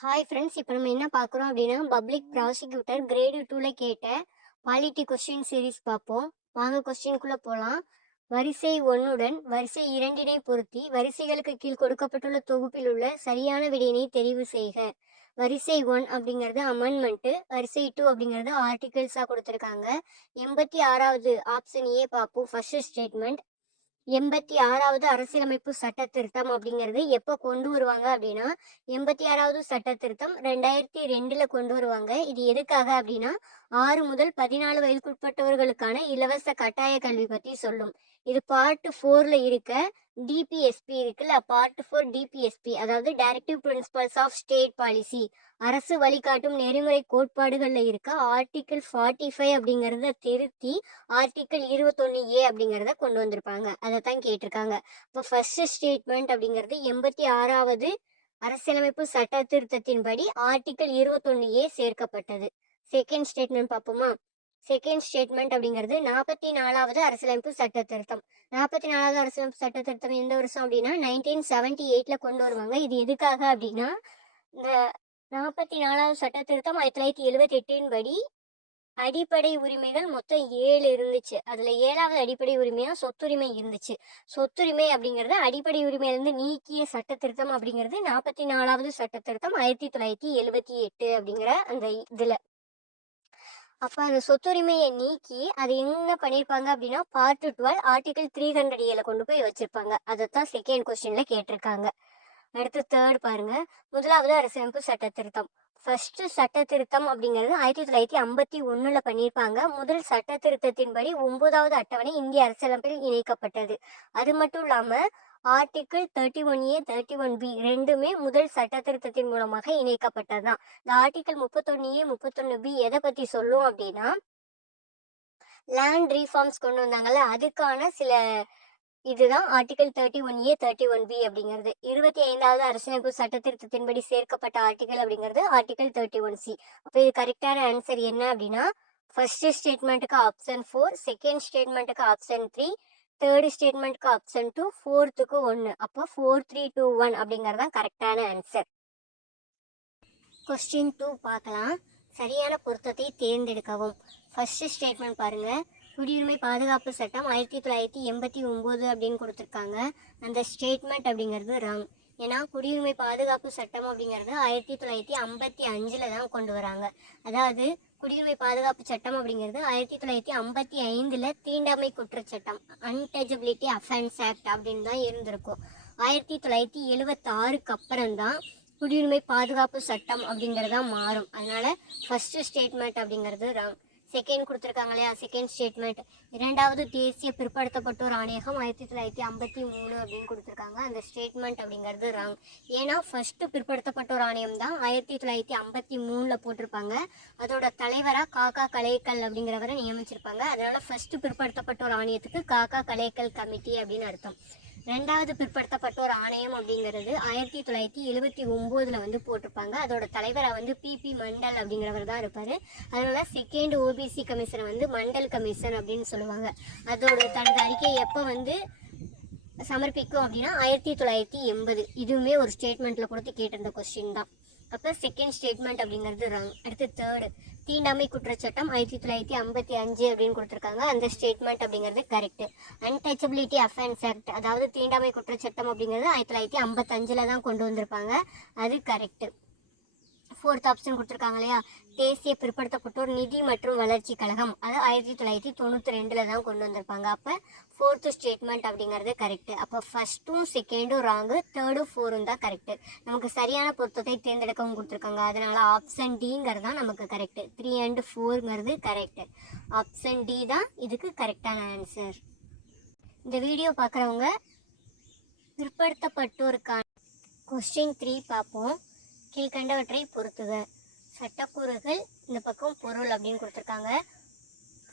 Hi friends, இப்போ நம்ம என்ன பார்க்குறோம் அப்படின்னா பப்ளிக் ப்ராசிக்யூட்டர் கிரேடு 2ல கேட்ட பாலிட்டி கொஸ்டின் சீரிஸ் பார்ப்போம். வாங்க கொஸ்டினுக்குள்ளே போகலாம். வரிசை 1உடன் வரிசை 2னை பொருத்தி வரிசைகளுக்கு கீழ் கொடுக்கப்பட்டுள்ள தொகுப்பில் உள்ள சரியான விடையினை தெரிவு செய்க. வரிசை 1 அப்படிங்கிறது அமெண்ட்மெண்ட்டு, வரிசை 2 அப்படிங்கிறது ஆர்டிகல்ஸாக கொடுத்துருக்காங்க. 86வது ஆப்ஷன் ஏ பார்ப்போம். ஃபர்ஸ்ட் ஸ்டேட்மெண்ட் 86வது அரசியலமைப்பு சட்ட திருத்தம் அப்படிங்கிறது எப்போ கொண்டு வருவாங்க அப்படின்னா 86வது சட்ட திருத்தம் 2002ல் கொண்டு வருவாங்க. இது எதுக்காக அப்படின்னா 6 முதல் 14 வயதுக்குட்பட்டவர்களுக்கான இலவச கட்டாய கல்வி பற்றி சொல்லும். இது பார்ட் 4ல இருக்க டிபிஎஸ்பி இருக்குல்ல, பார்ட் 4 டிபிஎஸ்பி, அதாவது directive principles of state policy, அரசு வழிகாட்டும் நெறிமுறை கோட்பாடுகள்ல இருக்க ஆர்டிகிள் 45 அப்படிங்கிறத திருத்தி ஆர்டிகிள் 21A அப்படிங்கிறத கொண்டு வந்திருப்பாங்க. அதை தான் கேட்டிருக்காங்க. இப்போ ஃபர்ஸ்ட் ஸ்டேட்மெண்ட் அப்படிங்கிறது 86வது அரசியலமைப்பு சட்ட திருத்தத்தின்படி ஆர்டிகிள் 21A சேர்க்கப்பட்டது. செகண்ட் ஸ்டேட்மெண்ட் பார்ப்போமா. செகண்ட் ஸ்டேட்மெண்ட் அப்படிங்கிறது 44வது அரசியலமைப்பு சட்ட திருத்தம். 44வது அரசியலமைப்பு சட்ட திருத்தம் எந்த வருஷம் அப்படின்னா 1978ல் கொண்டு வருவாங்க. இது எதுக்காக அப்படின்னா இந்த 44வது சட்ட திருத்தம் 1978 படி அடிப்படை உரிமைகள் மொத்தம் 7 இருந்துச்சு. அதுல 7வது அடிப்படை உரிமையா சொத்துரிமை இருந்துச்சு. சொத்துரிமை அப்படிங்கிறது அடிப்படை உரிமையிலிருந்து நீக்கிய சட்ட திருத்தம் அப்படிங்கிறது 44வது சட்ட திருத்தம் 1978 அப்படிங்கிற அந்த இதுல. அப்ப அந்த சொத்துரிமையை நீக்கி அது என்ன பண்ணிருப்பாங்க அப்படின்னா பார்ட் 12 ஆர்டிகல் 300A கொண்டு போய் வச்சிருப்பாங்க. அதைத்தான் செகண்ட் கொஸ்டின்ல கேட்டிருக்காங்க. அடுத்து தேர்ட் பாருங்க. முதலாவது அரசியலமைப்பு சட்ட திருத்தம். ஃபர்ஸ்ட் சட்ட திருத்தம் அப்படிங்கிறது 1951ல் பண்ணியிருப்பாங்க. முதல் சட்ட திருத்தத்தின்படி 9வது அட்டவணை இந்திய அரசியலமைப்பில் இணைக்கப்பட்டது. அது மட்டும் இல்லாம ஆர்டிகிள் 31A 31B ரெண்டுமே முதல் சட்ட திருத்தத்தின் மூலமாக இணைக்கப்பட்டதுதான். இந்த ஆர்டிகிள் 31A 31B எதை பத்தி சொல்லும் அப்படின்னா லேண்ட் ரீஃபார்ம்ஸ் கொண்டு வந்தாங்கல்ல, அதுக்கான சில இதுதான் ஆர்டிகல் 31A 31B அப்படிங்கிறது. 25வது அரசியலமைப்பு சட்ட திருத்தத்தின்படி சேர்க்கப்பட்ட ஆர்டிகல் அப்படிங்கிறது ஆர்டிகல் 31C. அப்போ இது கரெக்டான ஆன்சர் என்ன அப்படின்னா ஃபர்ஸ்ட் ஸ்டேட்மெண்ட்டுக்கு ஆப்ஷன் 4, செகண்ட் ஸ்டேட்மெண்ட்டுக்கு ஆப்ஷன் 3, தேர்ட் ஸ்டேட்மெண்ட்டுக்கு ஆப்ஷன் 2, ஃபோர்த்துக்கு 1. அப்போ 4, 3, 2, 1 அப்படிங்கிறது தான் கரெக்டான ஆன்சர். கொஸ்டின் 2 பார்க்கலாம். சரியான பொருத்தத்தை தேர்ந்தெடுக்கவும். ஃபர்ஸ்ட் ஸ்டேட்மெண்ட் பாருங்க. குடியுரிமை பாதுகாப்பு சட்டம் 1989 அப்படின்னு கொடுத்துருக்காங்க. அந்த ஸ்டேட்மெண்ட் அப்படிங்கிறது ராங். ஏன்னா குடியுரிமை பாதுகாப்பு சட்டம் அப்படிங்கிறது 1955ல் தான் கொண்டு வராங்க. அதாவது குடியுரிமை பாதுகாப்பு சட்டம் அப்படிங்கிறது 1955ல் தீண்டாமை குற்றச்சட்டம் அன்டச்சபிலிட்டி அஃபென்ஸ் ஆக்ட் அப்படின்னு தான் இருந்திருக்கும். 1976க்கு அப்புறம் தான் குடியுரிமை பாதுகாப்பு சட்டம் அப்படிங்கிறதா மாறும். அதனால ஃபர்ஸ்ட் ஸ்டேட்மெண்ட் அப்படிங்கிறது ராங். செகண்ட் கொடுத்துருக்காங்க இல்லையா, செகண்ட் ஸ்டேட்மெண்ட் இரண்டாவது தேசிய பிற்படுத்தப்பட்டோர் ஆணையகம் 1953 அப்படின்னு கொடுத்துருக்காங்க. அந்த ஸ்டேட்மெண்ட் அப்படிங்கிறது ராங். ஏன்னா ஃபர்ஸ்ட் பிற்படுத்தப்பட்டோர் ஆணையம் தான் 1953ல் போட்டிருப்பாங்க. அதோட தலைவராக காக்கா கலேக்கல் அப்படிங்கிறவரை நியமிச்சிருப்பாங்க. அதனால ஃபர்ஸ்ட் பிற்படுத்தப்பட்டோர் ஆணையத்துக்கு காக்கா கலேக்கல் கமிட்டி அப்படின்னு அர்த்தம். ரெண்டாவது பிற்படுத்தப்பட்டோர் ஆணையம் அப்படிங்கிறது 1979ல் வந்து போட்டிருப்பாங்க. அதோட தலைவரை வந்து பிபி மண்டல் அப்படிங்கிறவர் தான் இருப்பார். அதனால செகண்ட் ஓபிசி கமிஷனை வந்து மண்டல் கமிஷன் அப்படின்னு சொல்லுவாங்க. அதோட தனது அறிக்கையை எப்போ வந்து சமர்ப்பிக்கும் அப்படின்னா 1980. இதுவுமே ஒரு ஸ்டேட்மெண்ட்டில் கொடுத்து கேட்டிருந்த கொஸ்டின் தான். அப்போ செகண்ட் ஸ்டேட்மெண்ட் அப்படிங்கிறது ராங். அடுத்து தேர்டு தீண்டாமை குற்றச்சட்டம் 1955 அப்படின்னு கொடுத்துருக்காங்க. அந்த ஸ்டேட்மெண்ட் அப்படிங்கிறது கரெக்ட். அன்டச்சபிலிட்டி அஃபென்ஸ் ஆக்ட், அதாவது தீண்டாமை குற்றச்சட்டம் அப்படிங்கிறது 1955ல் தான் கொண்டு வந்திருப்பாங்க. அது கரெக்ட். ஃபோர்த் ஆப்ஷன் கொடுத்துருக்காங்க இல்லையா, தேசிய பிற்படுத்தப்பட்டோர் நிதி மற்றும் வளர்ச்சி கழகம், அது 1992ல் தான் கொண்டு வந்திருப்பாங்க. அப்போ ஃபோர்த்து ஸ்டேட்மெண்ட் அப்படிங்கிறது கரெக்ட். அப்போ ஃபர்ஸ்ட்டும் செகண்டும் ராங்கு, தேர்டும் ஃபோரும் தான் கரெக்ட். நமக்கு சரியான பொருத்தத்தை தேர்ந்தெடுக்கவும் கொடுத்துருக்காங்க. அதனால ஆப்ஷன் டிங்கிறது தான் நமக்கு கரெக்ட். 3 and 4ங்கிறது கரெக்ட். ஆப்ஷன் டி தான் இதுக்கு கரெக்டான ஆன்சர். இந்த வீடியோ பார்க்குறவங்க பிற்படுத்தப்பட்டோருக்கான கொஸ்டின் 3 பார்ப்போம். கீழ்கண்டவற்றை பொறுத்துக. சட்டக்கூறுகள் இந்த பக்கம் பொருள் அப்படின்னு கொடுத்துருக்காங்க.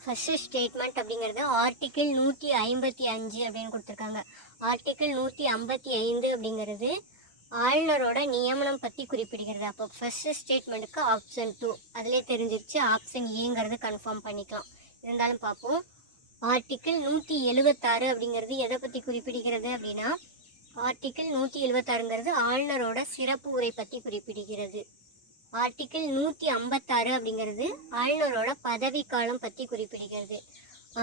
ஃபர்ஸ்ட் ஸ்டேட்மெண்ட் அப்படிங்கிறது ஆர்டிகிள் 155 அப்படின்னு கொடுத்துருக்காங்க. ஆர்டிகிள் 155 அப்படிங்கிறது ஆளுநரோட நியமனம் பற்றி குறிப்பிடுகிறது. அப்போ ஃபர்ஸ்ட் ஸ்டேட்மெண்ட்டுக்கு ஆப்ஷன் 2 அதிலே தெரிஞ்சிருச்சு. ஆப்ஷன் ஏங்கிறது கன்ஃபார்ம் பண்ணிக்கலாம். இருந்தாலும் பார்ப்போம். ஆர்டிகிள் 176 அப்படிங்கிறது எதை பற்றி குறிப்பிடுகிறது அப்படின்னா ஆர்டிக்கிள் 176ங்கிறது ஆளுநரோட சிறப்பு உரை பற்றி குறிப்பிடுகிறது. ஆர்டிக்கிள் 156 அப்படிங்கிறது ஆளுநரோட பதவிக்காலம் பற்றி குறிப்பிடுகிறது.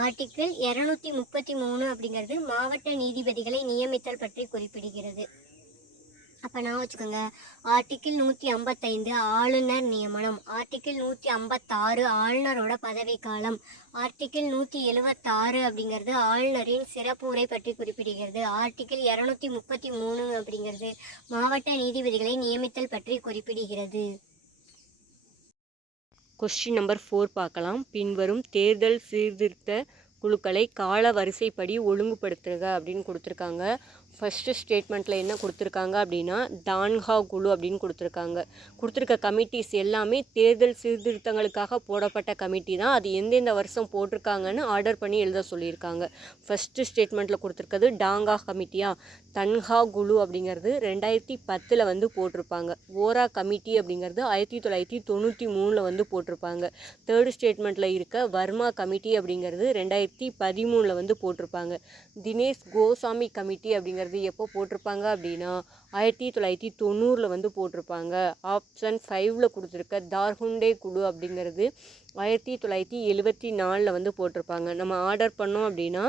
ஆர்டிக்கிள் 233 அப்படிங்கிறது மாவட்ட நீதிபதிகளை நியமித்தல் பற்றி குறிப்பிடுகிறது. அப்போ நான் வச்சுக்கோங்க, ஆர்டிக்கிள் 155 ஆளுநர் நியமனம், ஆர்டிக்கிள் 156 ஆளுநரோட பதவிக்காலம், ஆர்டிக்கிள் 176 அப்படிங்கிறது ஆளுநரின் சிறப்பு உரை பற்றி குறிப்பிடுகிறது. ஆர்டிக்கிள் 233 அப்படிங்கிறது மாவட்ட நீதிபதிகளை நியமித்தல் பற்றி குறிப்பிடுகிறது. கொஸ்டின் நம்பர் 4 பார்க்கலாம். பின்வரும் தேர்தல் சீர்திருத்த குழுக்களை கால வரிசைப்படி ஒழுங்குபடுத்துக அப்படின்னு கொடுத்துருக்காங்க. ஃபஸ்ட்டு ஸ்டேட்மெண்ட்டில் என்ன கொடுத்துருக்காங்க அப்படின்னா தான்ஹா குழு அப்படின்னு கொடுத்துருக்க கமிட்டிஸ் எல்லாமே தேர்தல் சீர்திருத்தங்களுக்காக போடப்பட்ட கமிட்டி தான். அது எந்தெந்த வருஷம் போட்டிருக்காங்கன்னு ஆர்டர் பண்ணி எழுத சொல்லியிருக்காங்க. ஃபஸ்ட்டு ஸ்டேட்மெண்ட்டில் கொடுத்துருக்கிறது டாங்கா கமிட்டியா. தன்ஹா குழு அப்படிங்கிறது 2010 வந்து போட்டிருப்பாங்க. ஓரா கமிட்டி அப்படிங்கிறது 1993 வந்து போட்டிருப்பாங்க. தேர்டு ஸ்டேட்மெண்ட்டில் இருக்க வர்மா கமிட்டி அப்படிங்கிறது 2013 வந்து போட்டிருப்பாங்க. தினேஷ் கோசாமி கமிட்டி அப்படிங்கிறது எப்போ போட்டிருப்பாங்க அப்படின்னா 1990 வந்து போட்டிருப்பாங்க. ஆப்ஷன் 5ல் கொடுத்துருக்க தார்ஹுண்டே குழு அப்படிங்கிறது 1974 வந்து போட்டிருப்பாங்க. நம்ம ஆர்டர் பண்ணோம் அப்படின்னா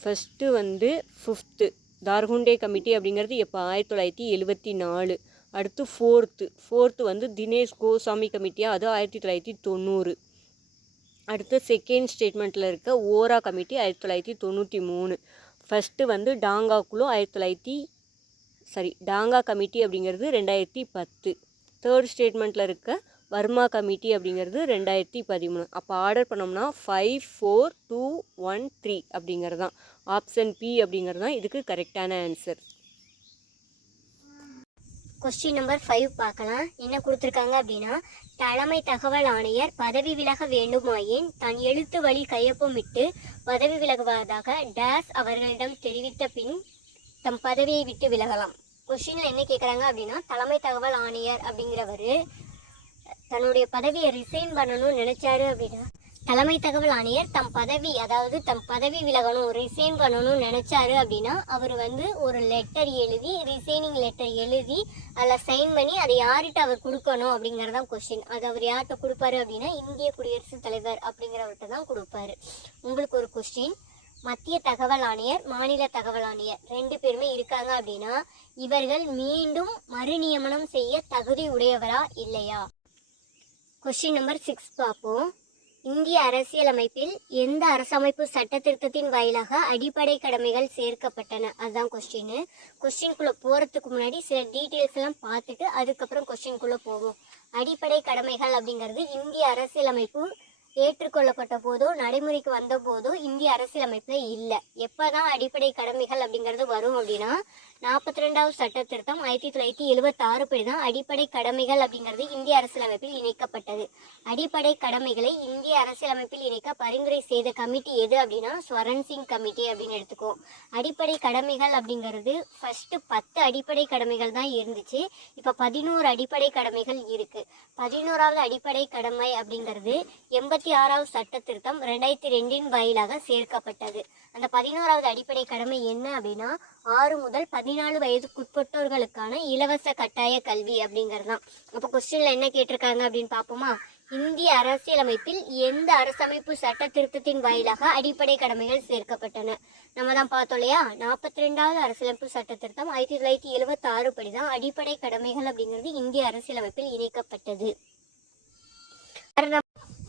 ஃபஸ்ட்டு வந்து 5th தார்ஹுண்டே கமிட்டி அப்படிங்கிறது எப்போ 1974. அடுத்து ஃபோர்த்து வந்து தினேஷ் கோசாமி கமிட்டியா, அது 1990. அடுத்து செகண்ட் ஸ்டேட்மெண்ட்டில் இருக்க ஓரா கமிட்டி 1993. ஃபஸ்ட்டு வந்து டாங்கா குழு டாங்கா கமிட்டி அப்படிங்கிறது 2010. தேர்ட் ஸ்டேட்மெண்ட்டில் இருக்க வர்மா கமிட்டி அப்படிங்கிறது 2013. அப்போ ஆர்டர் பண்ணோம்னா 5, 4, 2, 1, 3 அப்படிங்கிறது தான். ஆப்ஷன் பி அப்படிங்கிறது தான் இதுக்கு கரெக்டான ஆன்சர். கொஸ்டின் நம்பர் 5 பார்க்கலாம். என்ன கொடுத்துருக்காங்க அப்படின்னா, தலைமை தகவல் ஆணையர் பதவி விலக வேண்டுமாயின் தன் எழுத்து வழி கையொப்பமிட்டு பதவி விலகுவதாக டேஸ் அவர்களிடம் தெரிவித்த பின் தம் பதவியை விட்டு விலகலாம். கொஸ்டின்ல என்ன கேட்குறாங்க அப்படின்னா, தலைமை தகவல் ஆணையர் அப்படிங்கிறவர் தன்னுடைய பதவியை ரிசைன் பண்ணணும்னு நினைச்சாரு அப்படின்னா, தலைமை தகவல் ஆணையர் தம் பதவி விலகணும், ரிசைன் பண்ணணும்னு நினைச்சாரு அப்படின்னா அவர் வந்து ஒரு லெட்டர் எழுதி, ரிசைனிங் லெட்டர் எழுதி அதில் சைன் பண்ணி அதை யார்கிட்ட அவர் கொடுக்கணும் அப்படிங்கிறதான் கொஸ்டின். அது அவர் யார்கிட்ட கொடுப்பாரு அப்படின்னா இந்திய குடியரசுத் தலைவர் அப்படிங்கிறவர்கிட்ட தான் கொடுப்பாரு. உங்களுக்கு ஒரு கொஸ்டின், மத்திய தகவல் ஆணையர், மாநில தகவல் ஆணையர் 2 பேருமே இருக்காங்க அப்படின்னா இவர்கள் மீண்டும் மறுநியமனம் செய்ய தகுதி உடையவரா இல்லையா? கொஸ்டின் நம்பர் 6 பார்ப்போம். இந்திய அரசியலமைப்பில் எந்த அரசமைப்பு சட்ட திருத்தத்தின் வாயிலாக அடிப்படை கடமைகள் சேர்க்கப்பட்டன? அதுதான் கொஸ்டின்குள்ளே போகிறதுக்கு முன்னாடி சில டீட்டெயில்ஸ் எல்லாம் பார்த்துட்டு அதுக்கப்புறம் கொஸ்டின்குள்ளே போவோம். அடிப்படை கடமைகள் அப்படிங்கிறது இந்திய அரசியலமைப்பு ஏற்றுக்கொள்ளப்பட்ட போதோ நடைமுறைக்கு வந்த போதோ இந்திய அரசியலமைப்புல இல்லை. எப்போதான் அடிப்படை கடமைகள் அப்படிங்கிறது வரும் அப்படின்னா 42வது சட்ட திருத்தம் 1976 படி தான் அடிப்படை கடமைகள் அப்படிங்கிறது இந்திய அரசியலமைப்பில் இணைக்கப்பட்டது. அடிப்படை கடமைகளை இந்திய அரசியலமைப்பில் இணைக்க பரிந்துரை செய்த கமிட்டி எது அப்படின்னா ஸ்வரன் சிங் கமிட்டி அப்படின்னு எடுத்துக்கோம். அடிப்படை கடமைகள் அப்படிங்கிறது ஃபர்ஸ்ட் 10 அடிப்படை கடமைகள் தான் இருந்துச்சு. இப்போ 11 அடிப்படை கடமைகள் இருக்கு. 11வது அடிப்படை கடமை அப்படிங்கிறது 86வது சட்ட திருத்தம் 2002 வாயிலாக சேர்க்கப்பட்டது. அந்த 11வது அடிப்படை கடமை என்ன அப்படின்னா 6 முதல் 14 வயதுக்குட்பட்டோர்களுக்கான இலவச கட்டாய கல்வி அப்படிங்கிறது தான். அப்போ கொஸ்டின்ல என்ன கேட்டிருக்காங்க அப்படின்னு பார்ப்போமா? இந்திய அரசியலமைப்பில் எந்த அரசமைப்பு சட்ட திருத்தத்தின் வாயிலாக அடிப்படை கடமைகள் சேர்க்கப்பட்டன? நம்ம தான் பார்த்தோம் இல்லையா, 42வது அரசியலமைப்பு சட்ட திருத்தம் 1976 படி தான் அடிப்படை கடமைகள் அப்படிங்கிறது இந்திய அரசியலமைப்பில் இணைக்கப்பட்டது.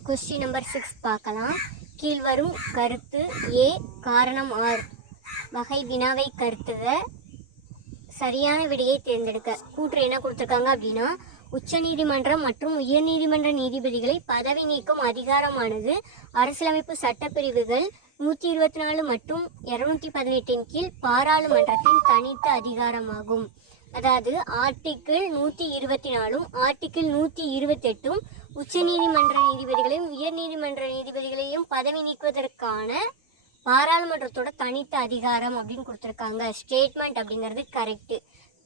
கொஸ்டின் நம்பர் 6 பார்க்கலாம். கீழ்வரும் கருத்து ஏ காரணம் ஆர் வகை வினாவை கருத்துக, சரியான விடையை தேர்ந்தெடுக்க. கூற்று என்ன கொடுத்துருக்காங்க அப்படின்னா, உச்சநீதிமன்றம் மற்றும் உயர்நீதிமன்ற நீதிபதிகளை பதவி நீக்கும் அதிகாரமானது அரசியலமைப்பு சட்டப்பிரிவுகள் 124 மற்றும் 218 கீழ் பாராளுமன்றத்தின் தனித்த அதிகாரமாகும். அதாவது ஆர்டிக்கிள் 124 ஆர்டிக்கிள் 128 உச்ச நீதிமன்ற நீதிபதிகளையும் உயர் நீதிமன்ற நீதிபதிகளையும் பதவி நீக்குவதற்கான பாராளுமன்றத்தோட தனித்த அதிகாரம் அப்படின்னு கொடுத்துருக்காங்க. ஸ்டேட்மெண்ட் அப்படிங்கிறது கரெக்டு.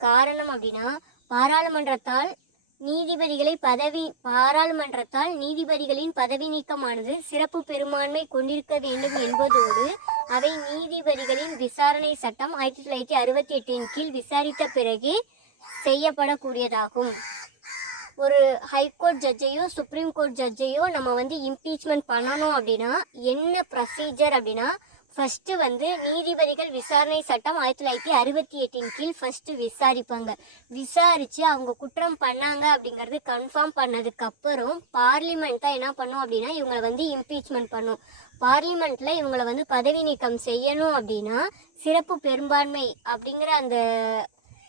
காரணம் அப்படின்னா பாராளுமன்றத்தால் நீதிபதிகளை பாராளுமன்றத்தால் நீதிபதிகளின் பதவி நீக்கமானது சிறப்பு பெரும்பான்மை கொண்டிருக்க வேண்டும் என்பதோடு அவை நீதிபதிகளின் விசாரணை சட்டம் 1968 கீழ் விசாரித்த பிறகு செய்யப்படக்கூடியதாகும். ஒரு ஹைகோர்ட் ஜட்ஜையோ சுப்ரீம் கோர்ட் ஜட்ஜையோ நம்ம இம்பீச்மெண்ட் பண்ணணும் அப்படின்னா என்ன ப்ரொசீஜர் அப்படின்னா, ஃபர்ஸ்ட் நீதிபதிகள் விசாரணை சட்டம் 1968 கீழ் ஃபர்ஸ்ட் விசாரிப்பாங்க. விசாரிச்சு அவங்க குற்றம் பண்ணாங்க அப்படிங்கிறது கன்ஃபார்ம் பண்ணதுக்கு அப்புறம் பார்லிமெண்ட் தான் என்ன பண்ணும் அப்படின்னா இவங்களை இம்பீச்மெண்ட் பண்ணும். பார்லிமெண்ட்ல இவங்களை பதவி நீக்கம் செய்யணும் அப்படின்னா சிறப்பு பெரும்பான்மை அப்படிங்கிற அந்த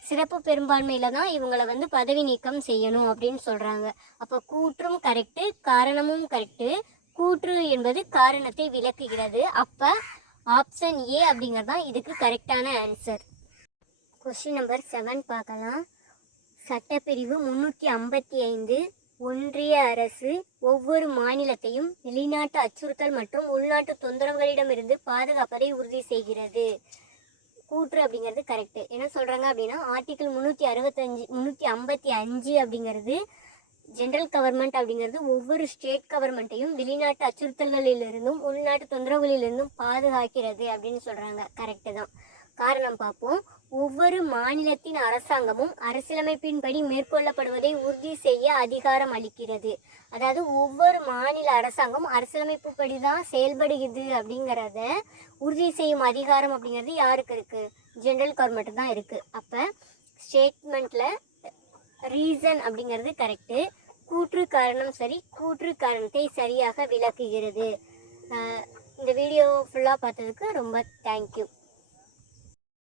சிறப்பு பெரும்பான்மையில தான் இவங்களை பதவி நீக்கம் செய்யணும் அப்படின்னு சொல்றாங்க. அப்ப கூற்றும் கரெக்டு, காரணமும் கரெக்டு. கூற்று என்பது காரணத்தை விளக்குகிறது. அப்ப ஆப்ஷன் ஏ அப்படிங்கிறது தான் இதுக்கு கரெக்டான ஆன்சர். கொஸ்டின் நம்பர் 7 பார்க்கலாம். சட்டப்பிரிவு 355 ஒன்றிய அரசு ஒவ்வொரு மாநிலத்தையும் வெளிநாட்டு அச்சுறுத்தல் மற்றும் உள்நாட்டு தொந்தரவுகளிடமிருந்து பாதுகாப்பதை உறுதி செய்கிறது. கூற்று அப்படிங்கிறது கரெக்டு. என்ன சொல்றாங்க அப்படின்னா ஆர்டிகிள் 355 அப்படிங்கிறது ஜென்ரல் கவர்மெண்ட் அப்படிங்கிறது ஒவ்வொரு ஸ்டேட் கவர்மெண்ட்டையும் வெளிநாட்டு அச்சுறுத்தல்களிலிருந்தும் உள்நாட்டு தொந்தரவுகளிலிருந்தும் பாதுகாக்கிறது அப்படின்னு சொல்றாங்க. கரெக்டு தான். காரணம் பார்ப்போம். ஒவ்வொரு மாநிலத்தின் அரசாங்கமும் அரசியலமைப்பின்படி மேற்கொள்ளப்படுவதை உறுதி செய்ய அதிகாரம் அளிக்கிறது. அதாவது ஒவ்வொரு மாநில அரசாங்கம் அரசியலமைப்பு படி தான் செயல்படுகிறது அப்படிங்கிறத உறுதி செய்யும் அதிகாரம் அப்படிங்கிறது யாருக்கு இருக்கு? ஜென்ரல் கவர்மெண்ட் தான் இருக்கு. அப்ப ஸ்டேட்மெண்ட்ல ரீசன் அப்படிங்கிறது கரெக்டு. கூற்று காரணம் சரி. கூற்று காரணத்தை சரியாக விளக்குகிறது. இந்த வீடியோ ஃபுல்லாக பார்த்ததுக்கு ரொம்ப தேங்க்யூ.